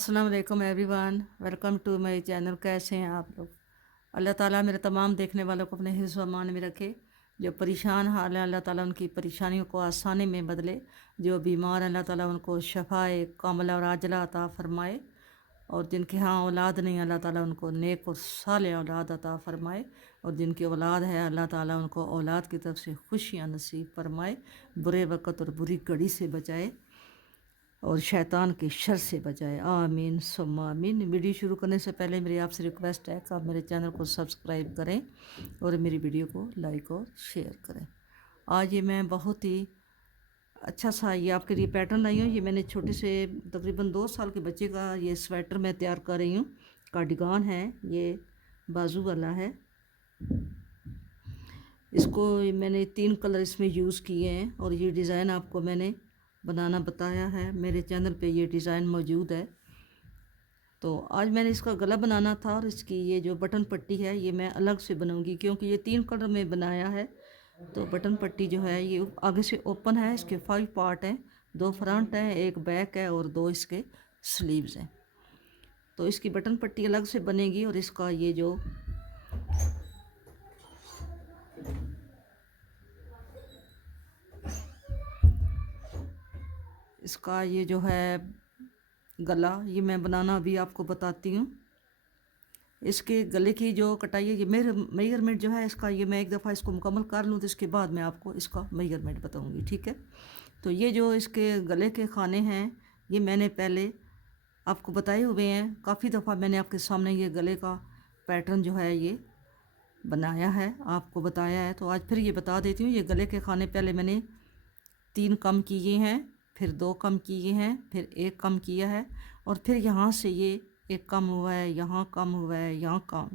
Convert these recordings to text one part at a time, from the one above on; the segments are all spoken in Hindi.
अस्सलाम वालेकुम everyone, welcome to my channel. कैसे हैं आप लोग? अल्लाह ताला मेरे तमाम देखने वालों को अपने हिफ्ज़ व अमान में रखे। जो परेशान हाल है अल्लाह ताला उनकी परेशानियों को आसानी में बदले। जो बीमार हैं अल्लाह ताला उनको शफ़ाए कामिला और आजिला अता फ़रमाए। और जिनके यहाँ औलाद नहीं अल्लाह ताला उनको नेक और साले औलाद अता फ़रमाए। और जिनकी औलाद है अल्लाह ताला उनको औलाद की तरफ से खुशियाँ नसीब फ़रमाए। बुरे वक़्त और बुरी घड़ी से बचाए और शैतान के शर से बचाए। आमीन सुम्मा आमीन। वीडियो शुरू करने से पहले मेरी आपसे रिक्वेस्ट है कि आप मेरे चैनल को सब्सक्राइब करें और मेरी वीडियो को लाइक और शेयर करें। आज ये मैं बहुत ही अच्छा सा ये आपके लिए पैटर्न लाई हूँ। ये मैंने छोटे से तकरीबन 2 साल के बच्चे का ये स्वेटर मैं तैयार कर रही हूँ। कार्डिगान है, ये बाजू वाला है। इसको मैंने 3 कलर इसमें यूज़ किए हैं और ये डिज़ाइन आपको मैंने बनाना बताया है। मेरे चैनल पे ये डिज़ाइन मौजूद है। तो आज मैंने इसका गला बनाना था और इसकी ये जो बटन पट्टी है ये मैं अलग से बनाऊंगी, क्योंकि ये 3 कलर में बनाया है। तो बटन पट्टी जो है ये आगे से ओपन है। इसके 5 पार्ट हैं, 2 फ्रंट हैं, 1 बैक है और 2 इसके स्लीव्स हैं। तो इसकी बटन पट्टी अलग से बनेगी और इसका ये जो इसका ये जो है गला ये मैं बनाना अभी आपको बताती हूँ। इसके गले की जो कटाई है ये मेजरमेंट जो है इसका, ये मैं एक दफ़ा इसको मुकम्मल कर लूँ तो इसके बाद मैं आपको इसका मेजरमेंट बताऊँगी, ठीक है। तो ये जो इसके गले के खाने हैं ये मैंने पहले आपको बताए हुए हैं। काफ़ी दफ़ा मैंने आपके सामने ये गले का पैटर्न जो है ये बनाया है, आपको बताया है। तो आज फिर ये बता देती हूँ। ये गले के खाने पहले मैंने 3 कम किए हैं, फिर 2 कम किए हैं, फिर 1 कम किया है और फिर यहाँ से ये 1 कम हुआ है, यहाँ कम हुआ है, यहाँ कम।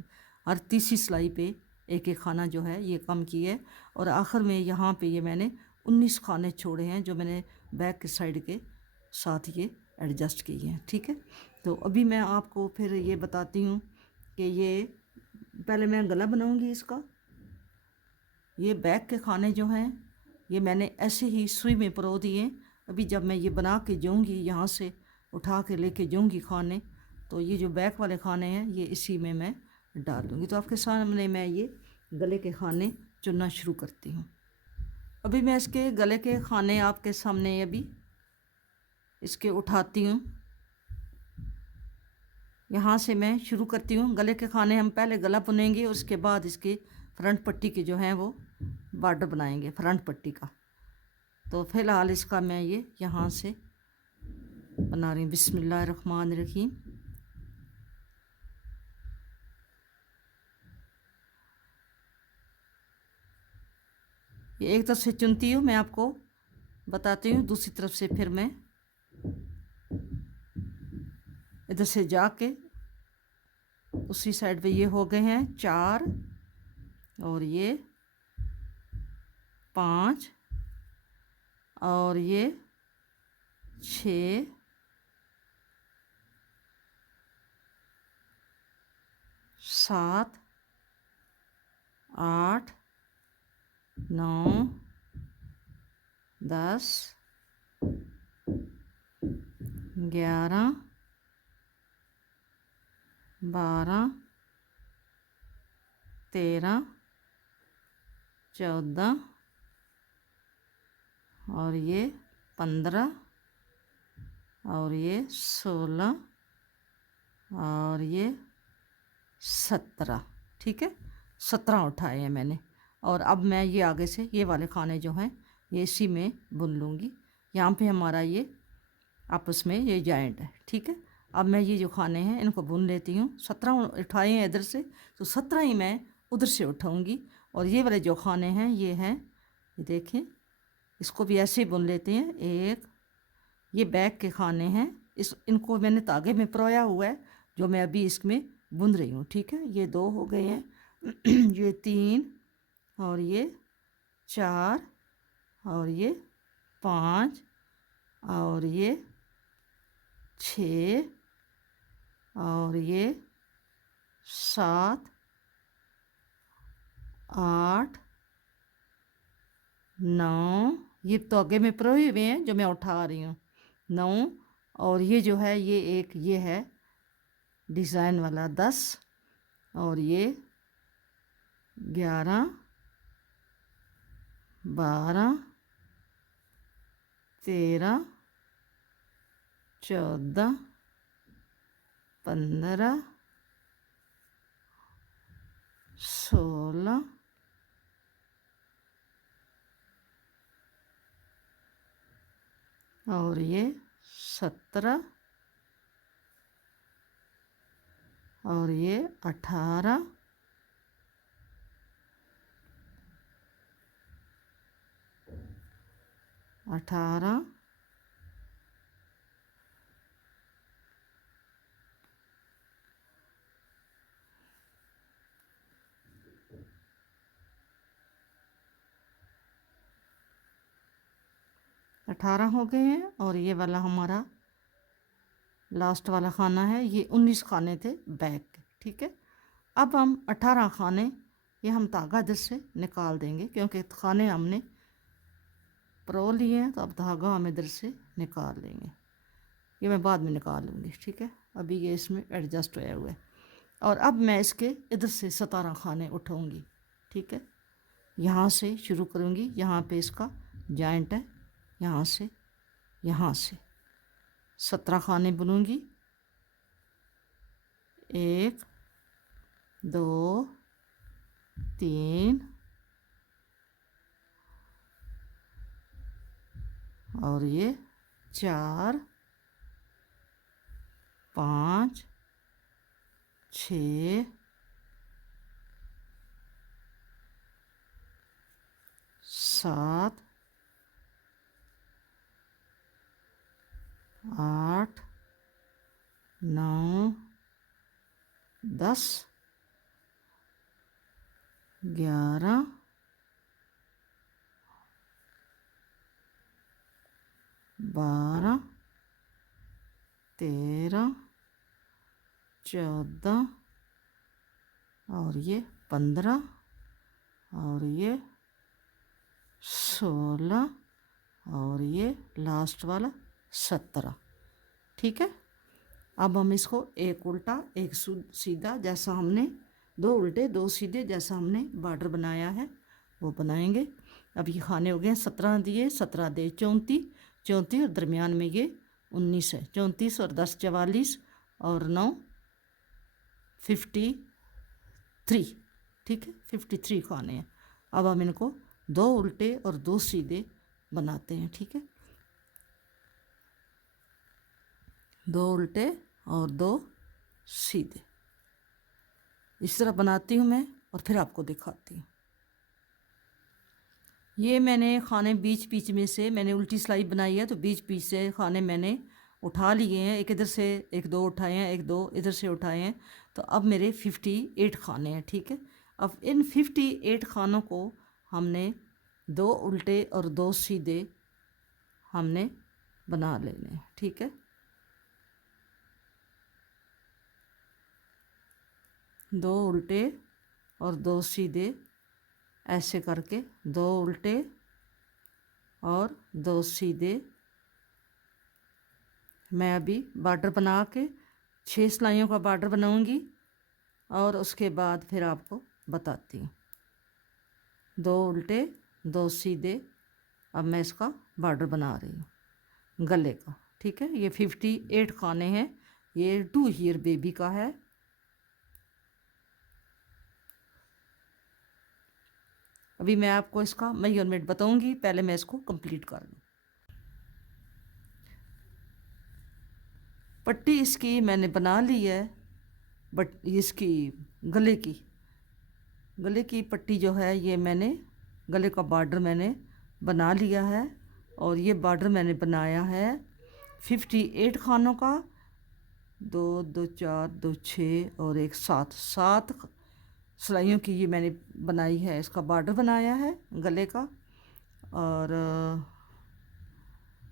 हर तीसरी सिलाई पे एक एक खाना जो है ये कम किया है और आखिर में यहाँ पे ये मैंने 19 खाने छोड़े हैं जो मैंने बैक के साइड के साथ ये एडजस्ट किए हैं, ठीक है। तो अभी मैं आपको फिर ये बताती हूँ कि ये पहले मैं गला बनाऊँगी इसका। ये बैक के खाने जो हैं ये मैंने ऐसे ही सुई में परो दिए। अभी जब मैं ये बना के जाऊँगी, यहाँ से उठा के लेके जाऊँगी खाने, तो ये जो बैक वाले खाने हैं ये इसी में मैं डाल दूँगी। तो आपके सामने मैं ये गले के खाने चुनना शुरू करती हूँ। अभी मैं इसके गले के खाने आपके सामने अभी इसके उठाती हूँ। यहाँ से मैं शुरू करती हूँ। गले के खाने हम पहले गला बुनेंगे और उसके बाद इसके फ्रंट पट्टी के जो हैं वो बॉर्डर बनाएंगे फ्रंट पट्टी का। तो फ़िलहाल इसका मैं ये यहाँ से बना रही हूँ। बिस्मिल्लाहिर्रहमानिर्रहीम। ये एक तरफ से चुनती हूँ, मैं आपको बताती हूँ। दूसरी तरफ से फिर मैं इधर से जाके उसी साइड पे ये हो गए हैं 4 और ये 5 और ये 6 7 8 9 10 11 12 13 14 और ये 15 और ये 16 और ये 17, ठीक है। 17 उठाए हैं मैंने। और अब मैं ये आगे से ये वाले खाने जो हैं ये इसी में बुन लूँगी। यहाँ पे हमारा ये आपस में ये जॉइंट है, ठीक है। अब मैं ये जो खाने हैं इनको बुन लेती हूँ। 17 उठाए हैं इधर से, तो 17 ही मैं उधर से उठाऊँगी। और ये वाले जो खाने हैं ये हैं, ये देखें, इसको भी ऐसे ही बुन लेते हैं। एक ये बैक के खाने हैं, इनको मैंने तागे में परोया हुआ है जो मैं अभी इसमें बुन रही हूँ, ठीक है। ये 2 हो गए हैं ये 3 और ये 4 और ये 5 और ये 6 और ये 7 8 9, ये तो आगे में परोए हुए हैं जो मैं उठा रही हूँ। 9 और ये जो है ये है डिज़ाइन वाला 10, और ये 11, 12, 13, 14, 15, 16, और ये 17, और ये 18, 18, 18 हो गए हैं। और ये वाला हमारा लास्ट वाला खाना है, ये 19 खाने थे बैग के, ठीक है। अब हम 18 खाने ये हम धागा इधर से निकाल देंगे, क्योंकि खाने हमने परो लिए हैं, तो अब धागा हम इधर से निकाल लेंगे। ये मैं बाद में निकाल लूँगी, ठीक है। अभी ये इसमें एडजस्ट होया हुआ है। और अब मैं इसके इधर से 17 खाने उठाऊँगी, ठीक है। यहाँ से शुरू करूँगी, यहाँ पे इसका जॉइंट है, यहाँ से 17 खाने बुनूँगी। 1 2 3 और ये 4 5 6 7 8 9 10 11 12 13 14 और ये 15 और ये 16 और ये लास्ट वाला 17, ठीक है। अब हम इसको एक उल्टा एक सीधा, जैसा हमने 2 उल्टे 2 सीधे जैसा हमने बॉर्डर बनाया है वो बनाएंगे। अब ये खाने हो गए 17 दिए, 17 दे 34, 34 और दरमियान में ये 19 है। 34 और 10 44 और 9 53, ठीक है। 53 खाने हैं। अब हम इनको 2 उल्टे और 2 सीधे बनाते हैं, ठीक है। 2 उल्टे और 2 सीधे इस तरह बनाती हूँ मैं, और फिर आपको दिखाती हूँ। ये मैंने खाने बीच बीच में से मैंने उल्टी सिलाई बनाई है, तो बीच बीच से खाने मैंने उठा लिए हैं। एक इधर से 1 2 उठाए हैं, 1 2 इधर से उठाए हैं, तो अब मेरे 58 खाने हैं, ठीक है। अब इन 58 खानों को हमने 2 उल्टे और 2 सीधे हमने बना लेने हैं, ठीक है। 2 उल्टे और 2 सीधे ऐसे करके 2 उल्टे और 2 सीधे मैं अभी बॉर्डर बना के 6 सिलाइयों का बॉर्डर बनाऊंगी, और उसके बाद फिर आपको बताती हूँ। 2 उल्टे 2 सीधे अब मैं इसका बॉर्डर बना रही हूँ गले का, ठीक है। ये 58 खाने हैं। ये 2 ईयर बेबी का है। अभी मैं आपको इसका मेजरमेंट बताऊंगी, पहले मैं इसको कंप्लीट कर लूँ। पट्टी इसकी मैंने बना ली है, बट इसकी गले की पट्टी जो है ये मैंने गले का बॉर्डर मैंने बना लिया है। और ये बॉर्डर मैंने बनाया है 58 खानों का, 2 2 4 2 6 और 1 7 सिलाइयों की ये मैंने बनाई है। इसका बॉर्डर बनाया है गले का, और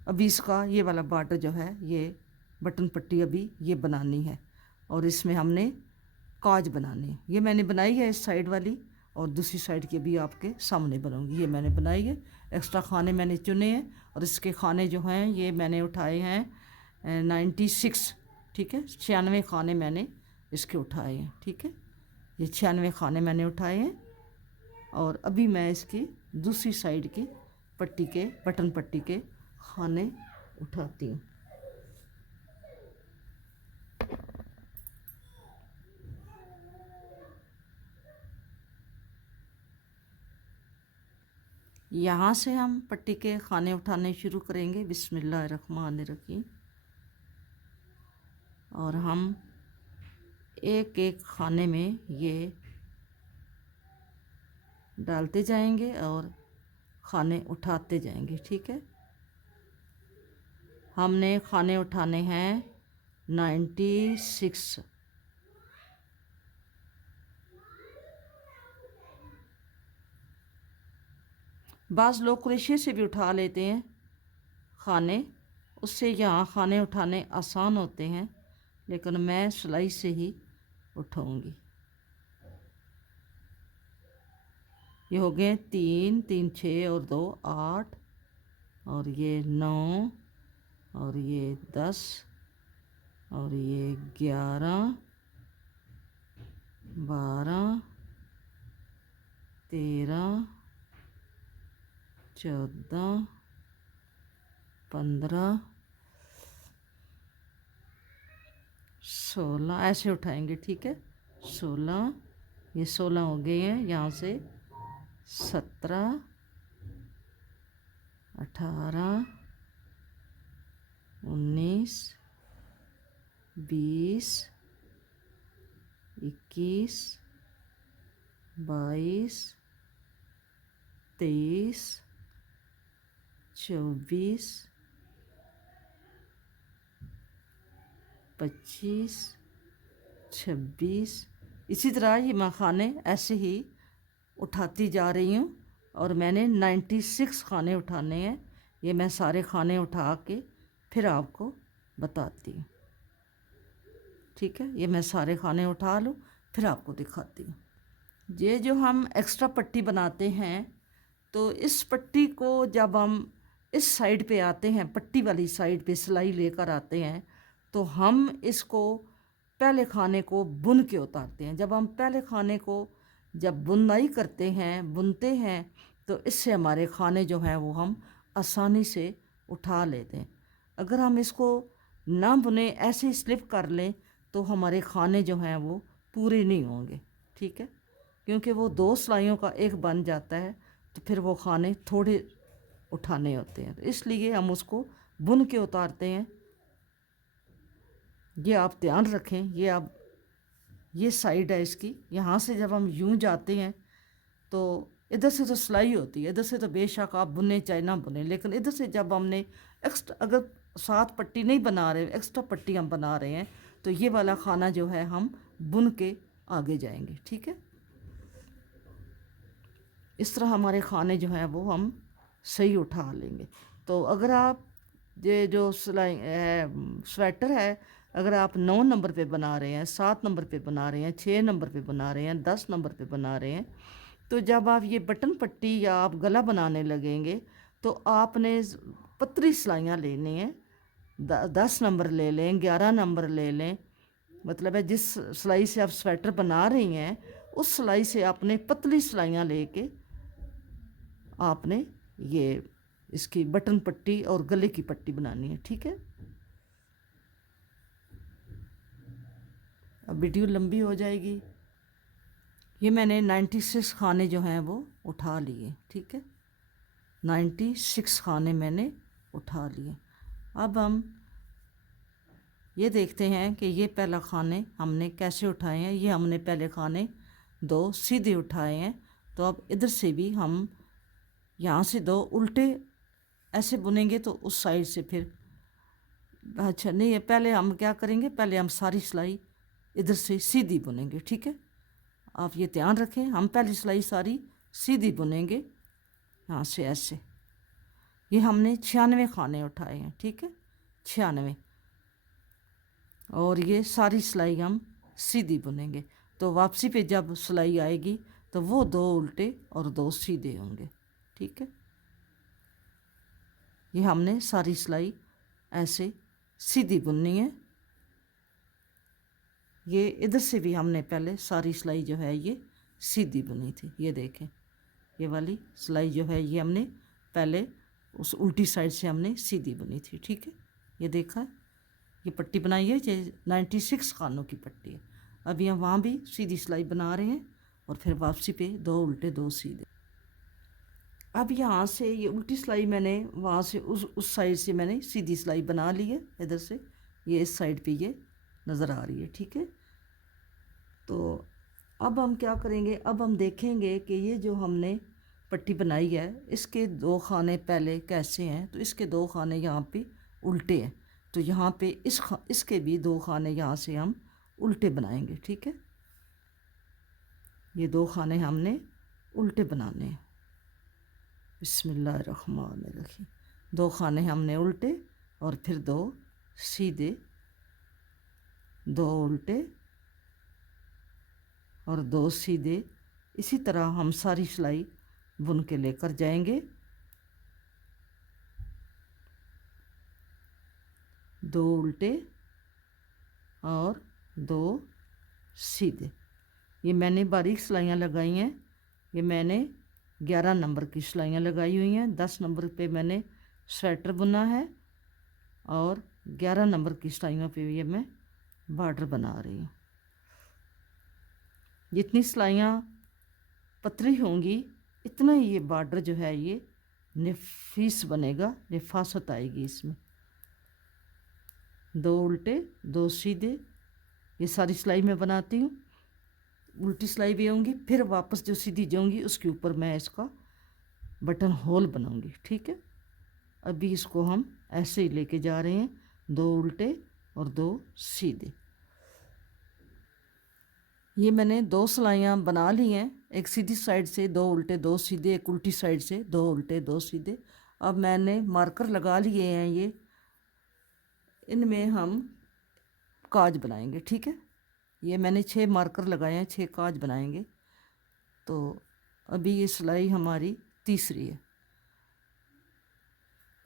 अभी इसका ये वाला बॉर्डर जो है ये बटन पट्टी अभी ये बनानी है, और इसमें हमने काज बनानी है। ये मैंने बनाई है इस साइड वाली, और दूसरी साइड की भी आपके सामने बनाऊंगी। ये मैंने बनाई है। एक्स्ट्रा खाने मैंने चुने हैं, और इसके खाने जो हैं ये मैंने उठाए हैं 96, ठीक है, 96 खाने मैंने इसके उठाए हैं, ठीक है। ये 96 खाने मैंने उठाए हैं और अभी मैं इसकी दूसरी साइड की पट्टी के, बटन पट्टी के खाने उठाती हूँ। यहाँ से हम पट्टी के खाने उठाने शुरू करेंगे, बिस्मिल्लाहिर्रहमानिर्रहीम। और हम एक एक खाने में ये डालते जाएंगे और खाने उठाते जाएंगे, ठीक है। हमने खाने उठाने हैं 96। बाज़ लोग क्रोशिया से भी उठा लेते हैं खाने, उससे यहाँ खाने उठाने आसान होते हैं, लेकिन मैं सिलाई से ही उठाऊंगी। ये हो गए 3 3 6 और 2 8 और ये 9 और ये 10 और ये 11 12 13 14 15 16 ऐसे उठाएंगे, ठीक है। 16, ये 16 हो गए हैं। यहाँ से 17 18 19 20 21 22 23 24 25 26। इसी तरह ये मैं खाने ऐसे ही उठाती जा रही हूँ और मैंने 96 खाने उठाने हैं। ये मैं सारे खाने उठा के फिर आपको बताती हूँ, ठीक है। ये मैं सारे खाने उठा लूँ फिर आपको दिखाती हूँ। ये जो हम एक्स्ट्रा पट्टी बनाते हैं, तो इस पट्टी को जब हम इस साइड पे आते हैं, पट्टी वाली साइड पे सिलाई लेकर आते हैं, तो हम इसको पहले खाने को बुन के उतारते हैं। जब हम पहले खाने को जब बुनाई करते हैं, बुनते हैं, तो इससे हमारे खाने जो हैं वो हम आसानी से उठा लेते हैं। अगर हम इसको ना बुने ऐसे ही स्लिप कर लें तो हमारे खाने जो हैं वो पूरे नहीं होंगे, ठीक है, क्योंकि वो 2 सिलाइयों का एक बन जाता है, तो फिर वो खाने थोड़े उठाने होते हैं, तो इसलिए हम उसको बुन के उतारते हैं। ये आप ध्यान रखें। ये साइड है इसकी, यहाँ से जब हम यूं जाते हैं तो इधर से तो सिलाई होती है, इधर से तो बेशक आप बुने चाहे ना बुने, लेकिन इधर से जब हमने एक्स्ट्रा, अगर 7 पट्टी नहीं बना रहे, एक्स्ट्रा पट्टी हम बना रहे हैं, तो ये वाला खाना जो है हम बुन के आगे जाएंगे, ठीक है। इस तरह हमारे खाने जो हैं वो हम सही उठा लेंगे। तो अगर आप ये जो सिलाई स्वेटर है, अगर आप 9 नंबर पे बना रहे हैं, 7 नंबर पे बना रहे हैं, 6 नंबर पे बना रहे हैं, 10 नंबर पे बना रहे हैं, तो जब आप ये बटन पट्टी या आप गला बनाने लगेंगे तो आपने पतली सिलाइयाँ लेनी हैं। 10 नंबर ले लें, 11 नंबर ले लें, मतलब है जिस सिलाई से आप स्वेटर बना रही हैं उस सिलाई से आपने पतली सिलाइयाँ लेके आपने ये इसकी बटन पट्टी और गले की पट्टी बनानी है, ठीक है। अब वीडियो लंबी हो जाएगी। ये मैंने 96 खाने जो हैं वो उठा लिए, ठीक है। 96 खाने मैंने उठा लिए। अब हम ये देखते हैं कि ये पहला खाने हमने कैसे उठाए हैं। ये हमने पहले खाने 2 सीधे उठाए हैं, तो अब इधर से भी हम यहाँ से 2 उल्टे ऐसे बुनेंगे तो उस साइड से फिर, अच्छा नहीं है, पहले हम क्या करेंगे, पहले हम सारी सिलाई इधर से सीधी बुनेंगे, ठीक है। आप ये ध्यान रखें, हम पहली सिलाई सारी सीधी बुनेंगे यहाँ से ऐसे। ये हमने 96 खाने उठाए हैं, ठीक है, 96, और ये सारी सिलाई हम सीधी बुनेंगे। तो वापसी पे जब सिलाई आएगी तो वो 2 उल्टे और 2 सीधे होंगे, ठीक है। ये हमने सारी सिलाई ऐसे सीधी बुननी है। ये इधर से भी हमने पहले सारी सिलाई जो है ये सीधी बुनी थी। ये देखें, ये वाली सिलाई जो है ये हमने पहले उस उल्टी साइड से हमने सीधी बुनी थी। ठीक है, ये देखा, ये पट्टी बनाई है, ये 96 खानों की पट्टी है। अभी हम वहाँ भी सीधी सिलाई बना रहे हैं और फिर वापसी पे 2 उल्टे 2 सीधे। अब यहाँ से ये उल्टी सिलाई मैंने वहाँ से उस साइड से मैंने सीधी सिलाई बना ली है। इधर से ये इस साइड पे ये नज़र आ रही है। ठीक है, तो अब हम क्या करेंगे, अब हम देखेंगे कि ये जो हमने पट्टी बनाई है इसके 2 खाने पहले कैसे हैं। तो इसके 2 खाने यहाँ पे उल्टे हैं, तो यहाँ पे इसके भी 2 खाने यहाँ से हम उल्टे बनाएंगे। ठीक है, ये 2 खाने हमने उल्टे बनाने हैं। बिस्मिल्लाहिर्रहमानिर्रहीम। 2 खाने हमने उल्टे और फिर 2 सीधे, 2 उल्टे और 2 सीधे। इसी तरह हम सारी सिलाई बुन के लेकर जाएंगे। 2 उल्टे और 2 सीधे। ये मैंने बारीक सिलाइयाँ लगाई हैं। ये मैंने 11 नंबर की सिलाइयाँ लगाई हुई हैं। 10 नंबर पे मैंने स्वेटर बुना है और 11 नंबर की सिलाइयों पे ये मैं बॉर्डर बना रही हूँ। जितनी सिलाइयाँ पतली होंगी इतना ही ये बॉर्डर जो है ये नफीस बनेगा, नफासत आएगी इसमें। 2 उल्टे 2 सीधे, ये सारी सिलाई मैं बनाती हूँ। उल्टी सिलाई भी आऊँगी, फिर वापस जो सीधी जाऊँगी उसके ऊपर मैं इसका बटन होल बनाऊँगी। ठीक है, अभी इसको हम ऐसे ही लेके जा रहे हैं, 2 उल्टे और 2 सीधे। ये मैंने 2 सिलाइयाँ बना ली हैं, एक सीधी साइड से 2 उल्टे 2 सीधे, एक उल्टी साइड से 2 उल्टे 2 सीधे। अब मैंने मार्कर लगा लिए हैं, ये इनमें हम काज बनाएंगे। ठीक है, ये मैंने 6 मार्कर लगाए हैं, 6 काज बनाएंगे। तो अभी ये सिलाई हमारी तीसरी है।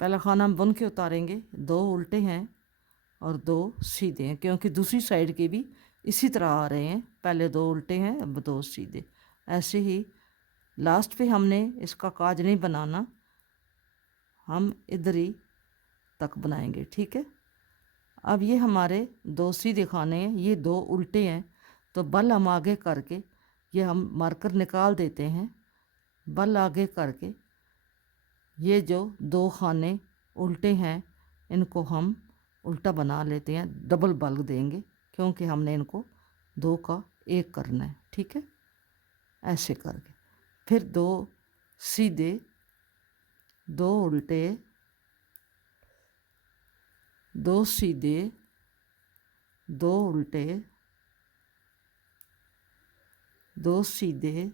पहला खाना हम बुन के उतारेंगे, 2 उल्टे हैं और 2 सीधे हैं, क्योंकि दूसरी साइड के भी इसी तरह आ रहे हैं। पहले 2 उल्टे हैं, अब 2 सीधे। ऐसे ही लास्ट पे हमने इसका काज नहीं बनाना, हम इधर ही तक बनाएंगे। ठीक है, अब ये हमारे 2 सीधे खाने हैं, ये 2 उल्टे हैं, तो बल हम आगे करके ये हम मार्कर निकाल देते हैं। बल आगे करके ये जो 2 खाने उल्टे हैं इनको हम उल्टा बना लेते हैं, डबल बल देंगे क्योंकि हमने इनको 2 का 1 करना है। ठीक है, ऐसे करके फिर 2 सीधे, 2 उल्टे, 2 सीधे, 2 उल्टे, 2 सीधे,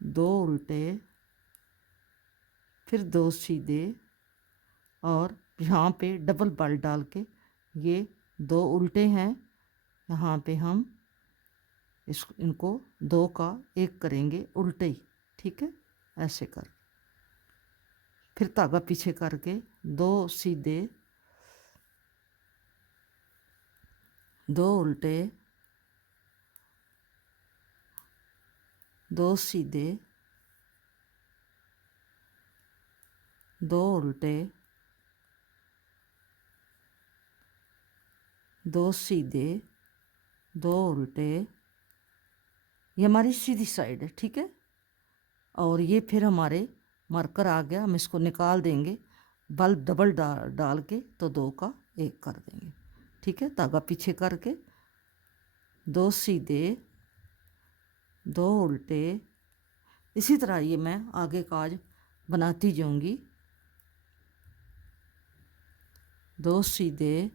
2 उल्टे, फिर 2 सीधे और यहाँ पे डबल बल डाल के ये 2 उल्टे हैं, यहाँ पे हम इनको 2 का 1 करेंगे उल्टे ही। ठीक है, ऐसे कर फिर धागा पीछे करके 2 सीधे, 2 उल्टे, 2 सीधे, 2 उल्टे, 2 सीधे, 2 उल्टे। ये हमारी सीधी साइड है। ठीक है, और ये फिर हमारे मार्कर आ गया, हम इसको निकाल देंगे, बल डबल डाल के तो 2 का 1 कर देंगे। ठीक है, धागा पीछे करके 2 सीधे, 2 उल्टे। इसी तरह ये मैं आगे काज बनाती जाऊंगी। 2 सीधे,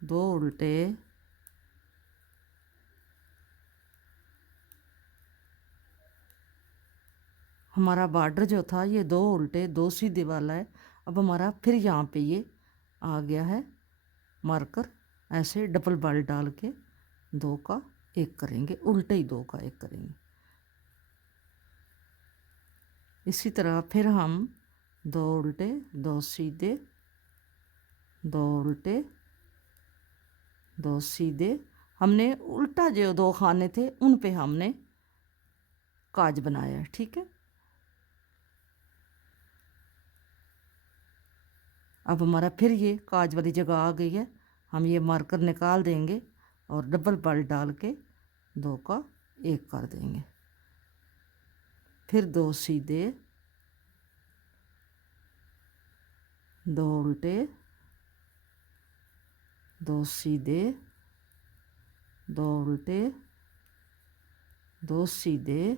2 उल्टे, हमारा बॉर्डर जो था ये 2 उल्टे 2 सीधे वाला है। अब हमारा फिर यहाँ पे ये आ गया है मार्कर, ऐसे डबल बल डाल के 2 का 1 करेंगे, उल्टे ही 2 का 1 करेंगे। इसी तरह फिर हम दो उल्टे, दो सीधे, दो उल्टे, दो सीधे। हमने उल्टा जो दो खाने थे उन पे हमने काज बनाया। ठीक है, अब हमारा फिर ये काज वाली जगह आ गई है। हम ये मार्कर निकाल देंगे और डबल बल डाल के दो का एक कर देंगे। फिर दो सीधे, दो उल्टे, दो सीधे, दो उल्टे, दो सीधे,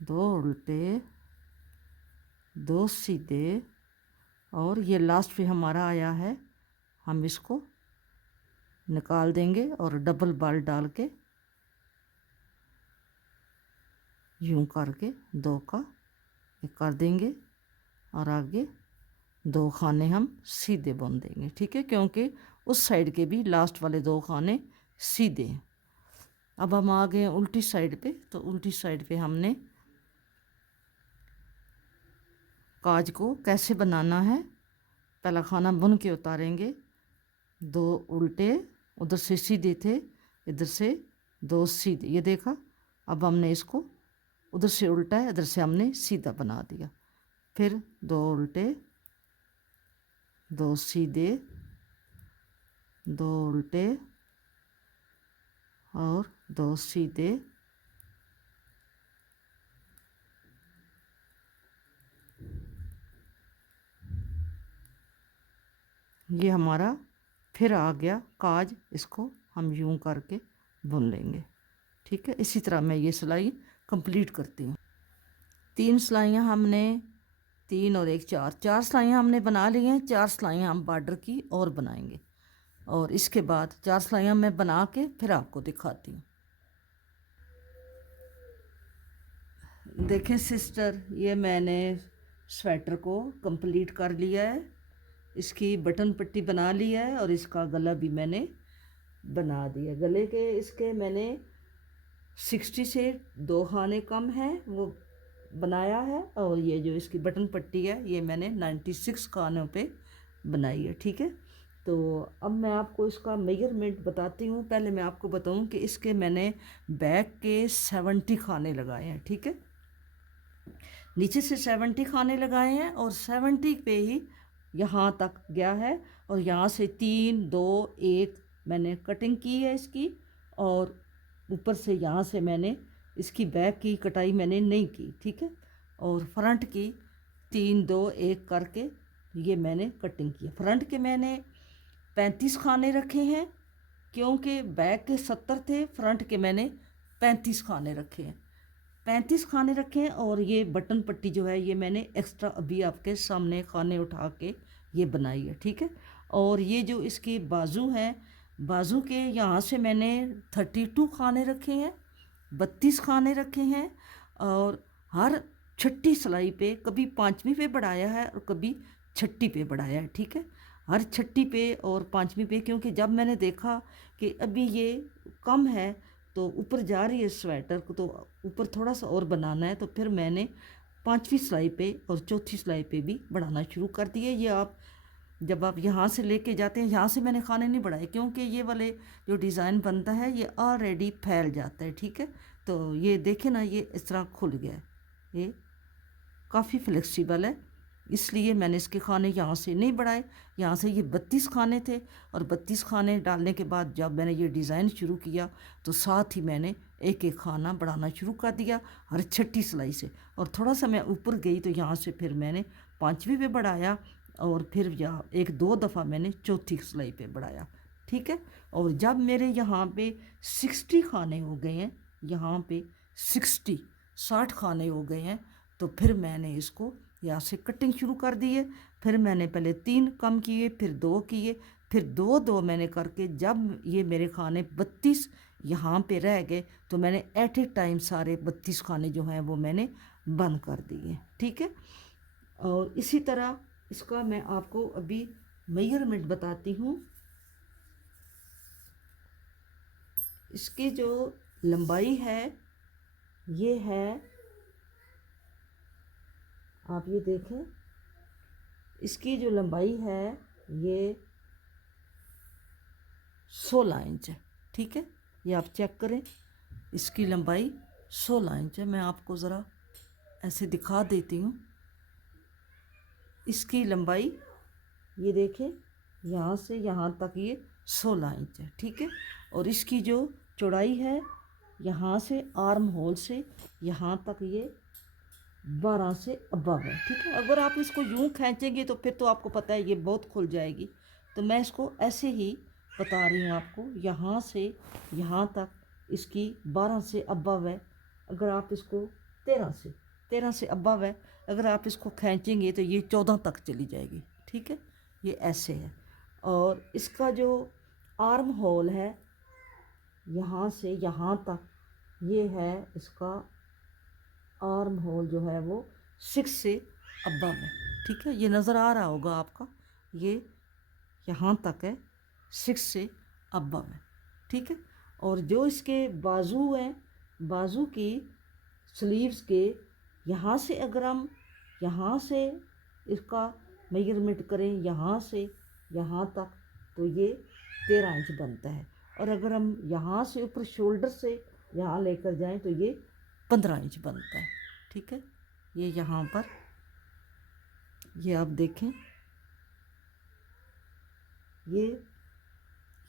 दो उल्टे, दो सीधे, और ये लास्ट पे हमारा आया है। हम इसको निकाल देंगे और डबल बल डाल के यूं करके दो का एक कर देंगे और आगे दो खाने हम सीधे बुन देंगे। ठीक है, क्योंकि उस साइड के भी लास्ट वाले दो खाने सीधे हैं। अब हम आ गए उल्टी साइड पे, तो उल्टी साइड पे हमने काज को कैसे बनाना है, पहला खाना बुन के उतारेंगे। दो उल्टे, उधर से सीधे थे, इधर से दो सीधे, ये देखा। अब हमने इसको उधर से उल्टा है, इधर से हमने सीधा बना दिया। फिर दो उल्टे, दो सीधे, दो उल्टे और दो सीधे, ये हमारा फिर आ गया काज। इसको हम यूं करके बुन लेंगे। ठीक है, इसी तरह मैं ये सिलाई कंप्लीट करती हूँ। 3 सिलाइयाँ हमने, 3 और 1 4, 4 सिलाइयाँ हमने बना ली हैं। 4 सिलाइयाँ हम बॉर्डर की और बनाएंगे, और इसके बाद 4 सिलाइयाँ मैं बना के फिर आपको दिखाती हूँ। देखें सिस्टर, ये मैंने स्वेटर को कंप्लीट कर लिया है। इसकी बटन पट्टी बना ली है और इसका गला भी मैंने बना दिया। गले के इसके मैंने 60 से 2 खाने कम हैं वो बनाया है, और ये जो इसकी बटन पट्टी है ये मैंने 96 खानों पे बनाई है। ठीक है, तो अब मैं आपको इसका मेजरमेंट बताती हूँ। पहले मैं आपको बताऊँ कि इसके मैंने बैक के 70 खाने लगाए हैं। ठीक है, नीचे से 70 खाने लगाए हैं और 70 पे ही यहाँ तक गया है, और यहाँ से 3 2 1 मैंने कटिंग की है इसकी, और ऊपर से यहाँ से मैंने इसकी बैक की कटाई मैंने नहीं की। ठीक है, और फ्रंट की 3 2 1 करके ये मैंने कटिंग की। फ्रंट के मैंने 35 खाने रखे हैं, क्योंकि बैक के 70 थे, फ्रंट के मैंने 35 खाने रखे हैं। 35 खाने रखे हैं, और ये बटन पट्टी जो है ये मैंने एक्स्ट्रा अभी आपके सामने खाने उठा के ये बनाई है। ठीक है, और ये जो इसकी बाजू हैं, बाजू के यहाँ से मैंने 32 खाने रखे हैं, 32 खाने रखे हैं, और हर छठी सिलाई पे कभी 5वीं पे बढ़ाया है और कभी छठी पे बढ़ाया है। ठीक है, हर छठी पे और 5वीं पे, क्योंकि जब मैंने देखा कि अभी ये कम है तो ऊपर जा रही है स्वेटर को, तो ऊपर थोड़ा सा और बनाना है, तो फिर मैंने 5वीं सिलाई पे और चौथी सिलाई पे भी बढ़ाना शुरू कर दिए। ये आप जब आप यहाँ से लेके जाते हैं, यहाँ से मैंने खाने नहीं बढ़ाए, क्योंकि ये वाले जो डिज़ाइन बनता है ये ऑलरेडी फैल जाता है। ठीक है, तो ये देखें ना, ये इस तरह खुल गया है, ये काफ़ी फ्लेक्सिबल है, इसलिए मैंने इसके खाने यहाँ से नहीं बढ़ाए। यहाँ से ये 32 खाने थे, और 32 खाने डालने के बाद जब मैंने ये डिज़ाइन शुरू किया तो साथ ही मैंने एक एक खाना बढ़ाना शुरू कर दिया हर छठी सिलाई से। और थोड़ा सा मैं ऊपर गई तो यहाँ से फिर मैंने 5वीं पे बढ़ाया, और फिर यहाँ 1-2 दफ़ा मैंने चौथी सिलाई पे बढ़ाया। ठीक है, और जब मेरे यहाँ पे 60 खाने हो गए हैं, यहाँ पे 60 खाने हो गए हैं, तो फिर मैंने इसको यहाँ से कटिंग शुरू कर दी है। फिर मैंने पहले 3 कम किए, फिर 2 किए, फिर 2-2 मैंने करके जब ये मेरे खाने 32 यहाँ पे रह गए तो मैंने एट ए टाइम सारे 32 खाने जो हैं वो मैंने बंद कर दिए। ठीक है, और इसी तरह इसका मैं आपको अभी मेजरमेंट बताती हूँ। इसकी जो लंबाई है ये है, आप ये देखें, इसकी जो लंबाई है ये 16 इंच है। ठीक है, ये आप चेक करें, इसकी लंबाई 16 इंच है। मैं आपको ज़रा ऐसे दिखा देती हूँ। इसकी लंबाई ये देखें, यहाँ से यहाँ तक ये 16 इंच है। ठीक है, और इसकी जो चौड़ाई है यहाँ से आर्म होल से यहाँ तक ये 12 से अबव है। ठीक है, अगर आप इसको यूँ खींचेंगे तो फिर तो आपको पता है ये बहुत खुल जाएगी। तो मैं इसको ऐसे ही बता रही हूँ आपको, यहाँ से यहाँ तक इसकी 12 से अबव है। अगर आप इसको 13 से अबव है, अगर आप इसको खींचेंगे तो ये 14 तक चली जाएगी। ठीक है, ये ऐसे है। और इसका जो आर्म होल है यहाँ से यहाँ तक, ये है इसका आर्म होल जो है वो 6 से अबव है। ठीक है, ये नज़र आ रहा होगा आपका, ये यहाँ तक है, 6 से अबव है। ठीक है, और जो इसके बाजू हैं, बाजू की स्लीव्स के यहाँ से अगर हम यहाँ से इसका मेजरमेंट करें यहाँ से यहाँ तक, तो ये 13 इंच बनता है। और अगर हम यहाँ से ऊपर शोल्डर से यहाँ लेकर जाएं तो ये 15 इंच बनता है। ठीक है, ये यहाँ पर ये आप देखें, ये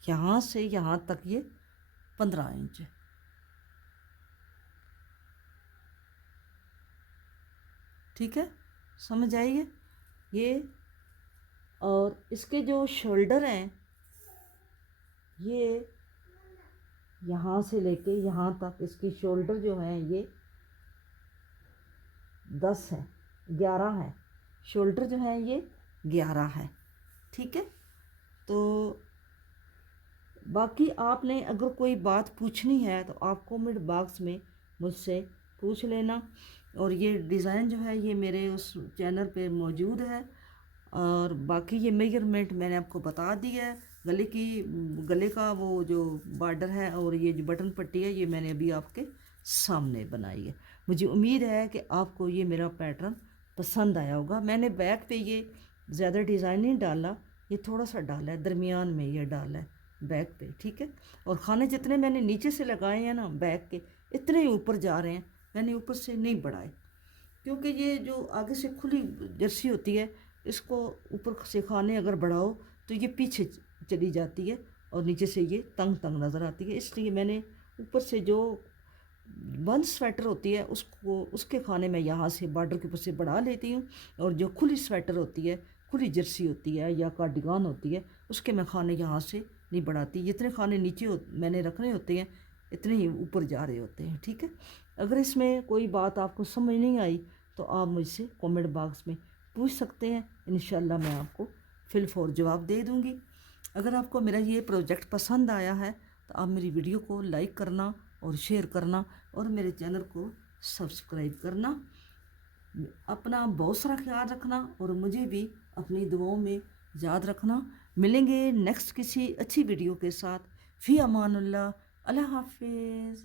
यहाँ से यहाँ तक ये 15 इंच है। ठीक है, समझ आइए ये। और इसके जो शोल्डर हैं ये यहाँ से लेके यहाँ तक, इसकी शोल्डर जो हैं ये 10 है, 11 है। शोल्डर जो है ये 11 है। ठीक है, तो बाकी आपने अगर कोई बात पूछनी है तो आप कमेंट बॉक्स में मुझसे पूछ लेना। और ये डिज़ाइन जो है ये मेरे उस चैनल पे मौजूद है। और बाकी ये मेजरमेंट मैंने आपको बता दिया है। गले का वो जो बॉर्डर है और ये जो बटन पट्टी है ये मैंने अभी आपके सामने बनाई है। मुझे उम्मीद है कि आपको ये मेरा पैटर्न पसंद आया होगा। मैंने बैक पे ये ज़्यादा डिज़ाइन नहीं डाला, ये थोड़ा सा डाला है, दरमियान में ये डाला है बैक पे। ठीक है, और खाने जितने मैंने नीचे से लगाए हैं ना बैक के, इतने ही ऊपर जा रहे हैं, मैंने ऊपर से नहीं बढ़ाए, क्योंकि ये जो आगे से खुली जर्सी होती है इसको ऊपर से खाने अगर बढ़ाओ तो ये पीछे चली जाती है और नीचे से ये तंग तंग नज़र आती है। इसलिए मैंने ऊपर से जो बंद स्वेटर होती है उसको, उसके खाने में यहाँ से बॉर्डर के ऊपर से बढ़ा लेती हूँ। और जो खुली स्वेटर होती है, खुली जर्सी होती है या कार्डिगान होती है, उसके मैं खाने यहाँ से नहीं बढ़ाती। जितने खाने नीचे मैंने रखने होते हैं इतने ही ऊपर जा रहे होते हैं। ठीक है, अगर इसमें कोई बात आपको समझ नहीं आई तो आप मुझसे कमेंट बॉक्स में पूछ सकते हैं, इंशाल्लाह मैं आपको फिल फॉर जवाब दे दूँगी। अगर आपको मेरा ये प्रोजेक्ट पसंद आया है तो आप मेरी वीडियो को लाइक करना और शेयर करना और मेरे चैनल को सब्सक्राइब करना। अपना बहुत सारा ख्याल रखना और मुझे भी अपनी दुआओं में याद रखना। मिलेंगे नेक्स्ट किसी अच्छी वीडियो के साथ। फ़ी अमानुल्लाह, अल्लाह हाफिज़।